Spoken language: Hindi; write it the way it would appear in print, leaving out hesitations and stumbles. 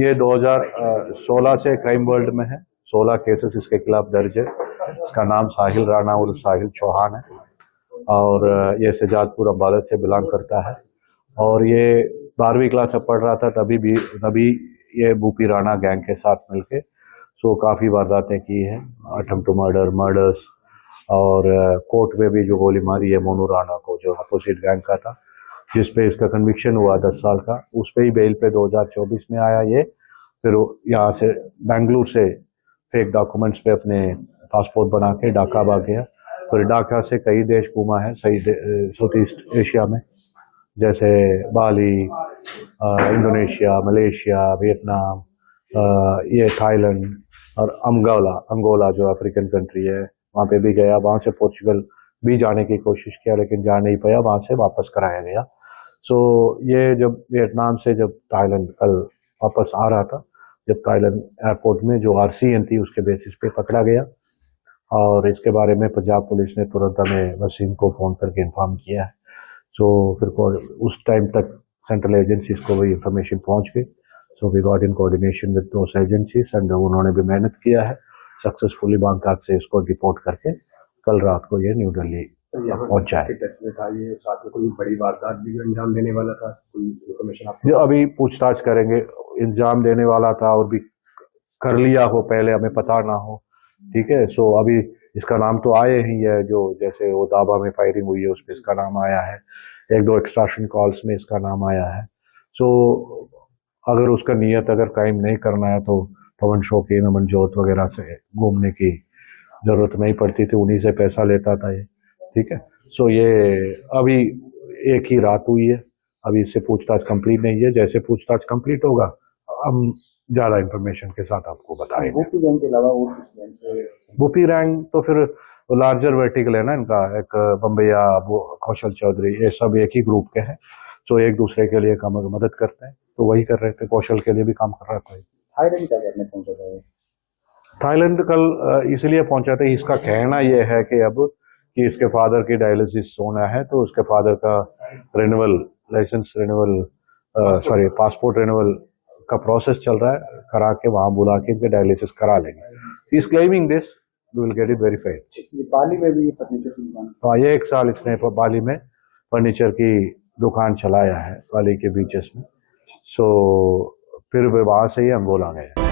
ये 2016 से क्राइम वर्ल्ड में है। 16 केसेस इसके खिलाफ दर्ज है। इसका नाम साहिल राणा उर्फ साहिल चौहान है और ये शहजादपुर अम्बाला से बिलोंग करता है। और ये 12वीं क्लास में पढ़ रहा था तभी ये बूपी राणा गैंग के साथ मिलके काफ़ी वारदातें की हैं, अटेम्प्ट टू मर्डर्स और कोर्ट में भी जो गोली मारी है मोनू राणा को, जो अपोजिट गैंग का था, जिस पे इसका कन्विक्शन हुआ 10 साल का, उस पे ही बेल पे 2024 में आया ये। फिर यहाँ से बेंगलुरु से फेक डॉक्यूमेंट्स पे अपने पासपोर्ट बना के ढाका भाग गया। फिर ढाका से कई देश घूमा है साउथ ईस्ट एशिया में, जैसे बाली, इंडोनेशिया, मलेशिया, वियतनाम, ये थाईलैंड और अंगोला जो अफ्रीकन कंट्री है, वहाँ पे भी गया। वहाँ से पोर्चुगल भी जाने की कोशिश किया लेकिन जा नहीं पाया, वहाँ से वापस कराया गया। ये जब वियतनाम से जब थाईलैंड कल वापस आ रहा था, जब थाईलैंड एयरपोर्ट में जो RCN थी उसके बेसिस पे पकड़ा गया और इसके बारे में पंजाब पुलिस ने तुरंत हमें वसीम को फ़ोन करके इन्फॉर्म किया है। फिर उस टाइम तक सेंट्रल एजेंसीज को भी इंफॉर्मेशन पहुंच गई। We got in coordination with those agencies and उन्होंने भी मेहनत किया है, सक्सेसफुली बांगकाक से इसको डिपोर्ट करके कल रात को ये न्यू दिल्ली पहुंचा है। कोई बड़ी वारदात भी अंजाम देने वाला था, कोई इंफॉर्मेशन आपको? जो अभी पूछताछ करेंगे, इंजाम देने वाला था और भी कर लिया हो, पहले हमें पता ना हो, ठीक है। अभी इसका नाम तो आए ही है, जो जैसे वो दाबा में फायरिंग हुई है उस पर इसका नाम आया है, 1-2 एक्सट्रैक्शन कॉल्स में इसका नाम आया है। अगर उसका नियत अगर क्राइम नहीं करना है तो पवन शौकीन, अमनजोत वगैरह से घूमने की जरूरत नहीं पड़ती थी, उन्हीं से पैसा लेता था ये, ठीक है। ये अभी एक ही रात हुई है, अभी इससे पूछताछ कंप्लीट नहीं है। जैसे पूछताछ कंप्लीट होगा हम ज्यादा इंफॉर्मेशन के साथ आपको बताएंगे। बूपी गैंग के अलावा और किस गैंग से? बूपी रैंक तो फिर लार्जर वर्टिकल है ना इनका, एक बम्बैया, कौशल चौधरी, ये सब एक ही ग्रुप के हैं। एक दूसरे के लिए मदद करते हैं, तो वही कर रहे थे। कौशल के लिए भी काम कर रहा था। थाईलैंड क्या करने पहुंचा था? थाईलैंड कल इसलिए पहुंचा था, इसका कहना यह है कि अब कि इसके फादर की डायलिसिस होना है, तो उसके फादर का पासपोर्ट रिन्यूअल का प्रोसेस चल रहा है, करा के वहां बुला के इनके डायलिसिस करा लेंगे। Is claiming this, we will get it verified. Bali में भी फर्नीचर की दुकान? ये 1 साल इसने बाली में फर्नीचर की दुकान चलाया है, बाली के बीचेस में। फिर वहां से ही अंगोला गए।